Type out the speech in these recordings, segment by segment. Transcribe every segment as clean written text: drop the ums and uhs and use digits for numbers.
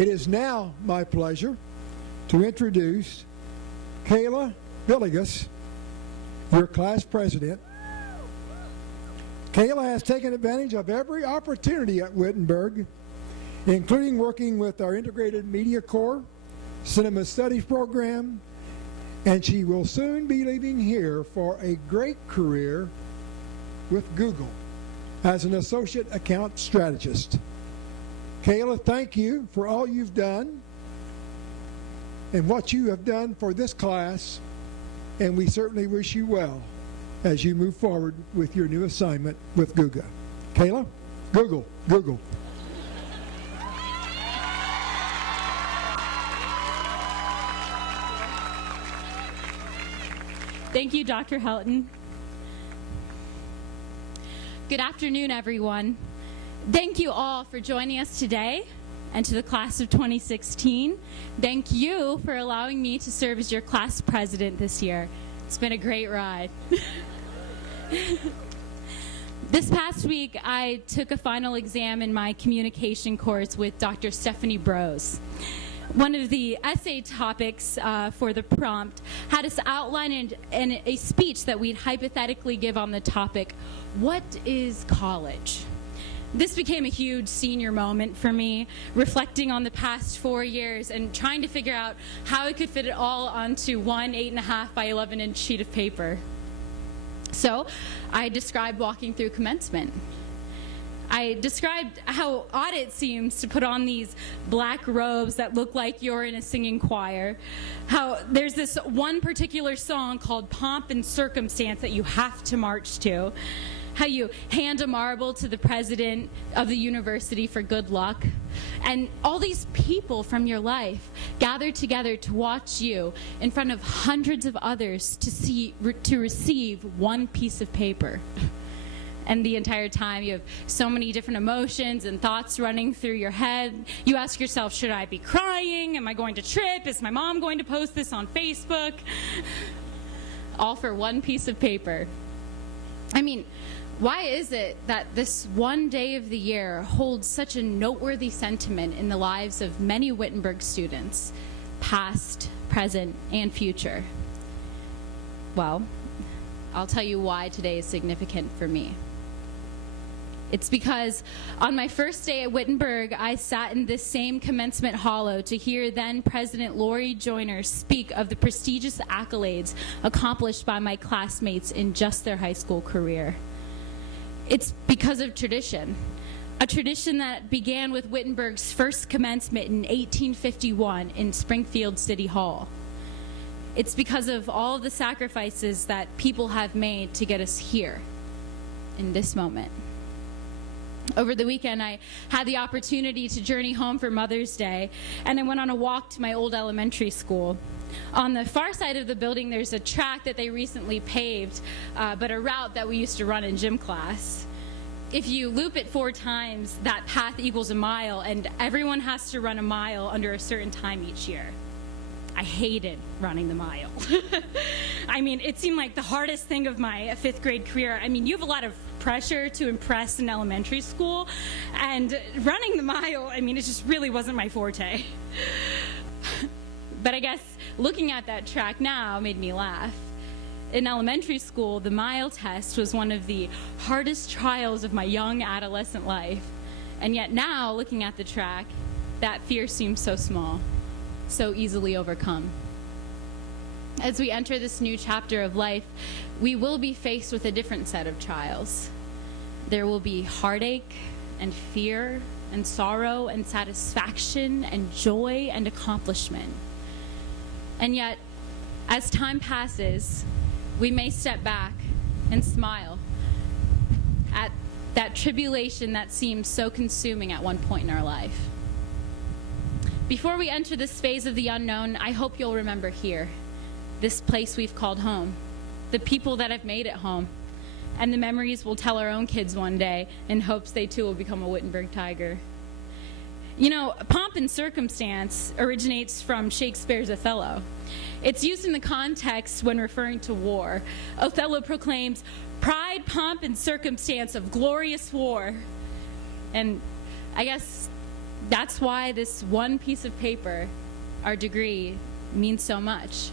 It is now my pleasure to introduce Kayla Villegas, your class president. Kayla has taken advantage of every opportunity at Wittenberg, including working with our Integrated Media Corps, Cinema Studies program, and she will soon be leaving here for a great career with Google as an associate account strategist. Kayla, thank you for all you've done and what you have done for this class, and we certainly wish you well as you move forward with your new assignment with Google. Kayla? Google. Thank you, Dr. Helton. Good afternoon, everyone. Thank you all for joining us today, and to the class of 2016. Thank you for allowing me to serve as your class president this year. It's been a great ride. This past week, I took a final exam in my communication course with Dr. Stephanie Brose. One of the essay topics for the prompt had us outline in a speech that we'd hypothetically give on the topic, what is college? This became a huge senior moment for me, reflecting on the past 4 years and trying to figure out how I could fit it all onto one 8.5 by 11-inch sheet of paper. So I described walking through commencement. I described how odd it seems to put on these black robes that look like you're in a singing choir. How there's this one particular song called Pomp and Circumstance that you have to march to. How you hand a marble to the president of the university for good luck. And all these people from your life gather together to watch you in front of hundreds of others to receive one piece of paper. And the entire time you have so many different emotions and thoughts running through your head. You ask yourself, should I be crying? Am I going to trip? Is my mom going to post this on Facebook? All for one piece of paper. I mean, why is it that this one day of the year holds such a noteworthy sentiment in the lives of many Wittenberg students, past, present, and future? Well, I'll tell you why today is significant for me. It's because on my first day at Wittenberg, I sat in this same commencement hollow to hear then President Lori Joyner speak of the prestigious accolades accomplished by my classmates in just their high school career. It's because of tradition, a tradition that began with Wittenberg's first commencement in 1851 in Springfield City Hall. It's because of all of the sacrifices that people have made to get us here in this moment. Over the weekend, I had the opportunity to journey home for Mother's Day, and I went on a walk to my old elementary school. On the far side of the building, there's a track that they recently paved, but a route that we used to run in gym class. If you loop it 4 times, that path equals a mile, and everyone has to run a mile under a certain time each year. I hated running the mile. I mean, it seemed like the hardest thing of my 5th grade career. I mean, you have a lot of pressure to impress in elementary school, and running the mile, I mean, it just really wasn't my forte. But I guess looking at that track now made me laugh. In elementary school, the mile test was one of the hardest trials of my young adolescent life. And yet now, looking at the track, that fear seems so small, so easily overcome. As we enter this new chapter of life, we will be faced with a different set of trials. There will be heartache and fear and sorrow and satisfaction and joy and accomplishment. And yet, as time passes, we may step back and smile at that tribulation that seems so consuming at one point in our life. Before we enter this phase of the unknown, I hope you'll remember here, this place we've called home, the people that have made it home, and the memories we'll tell our own kids one day in hopes they too will become a Wittenberg Tiger. You know, pomp and circumstance originates from Shakespeare's Othello. It's used in the context when referring to war. Othello proclaims, "Pride, pomp, and circumstance of glorious war." And I guess That's why this one piece of paper, our degree, means so much.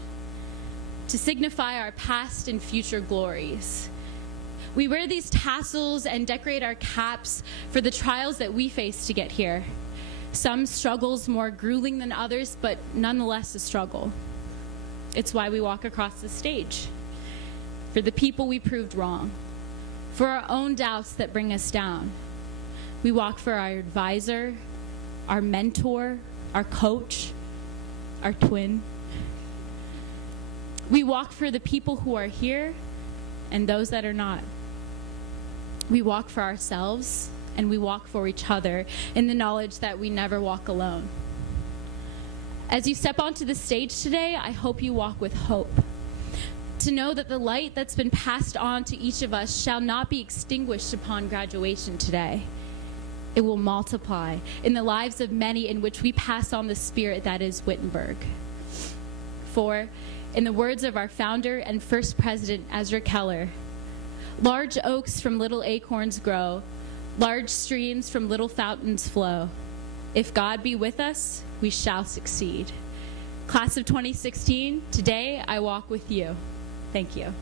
To signify our past and future glories. We wear these tassels and decorate our caps for the trials that we face to get here. Some struggles more grueling than others, but nonetheless a struggle. It's why we walk across the stage. For the people we proved wrong. For our own doubts that bring us down. We walk for our advisor, our mentor, our coach, our twin. We walk for the people who are here and those that are not. We walk for ourselves and we walk for each other in the knowledge that we never walk alone. As you step onto the stage today, I hope you walk with hope. To know that the light that's been passed on to each of us shall not be extinguished upon graduation today. It will multiply in the lives of many in which we pass on the spirit that is Wittenberg. For, in the words of our founder and first president, Ezra Keller, large oaks from little acorns grow, large streams from little fountains flow. If God be with us, we shall succeed. Class of 2016, today I walk with you. Thank you.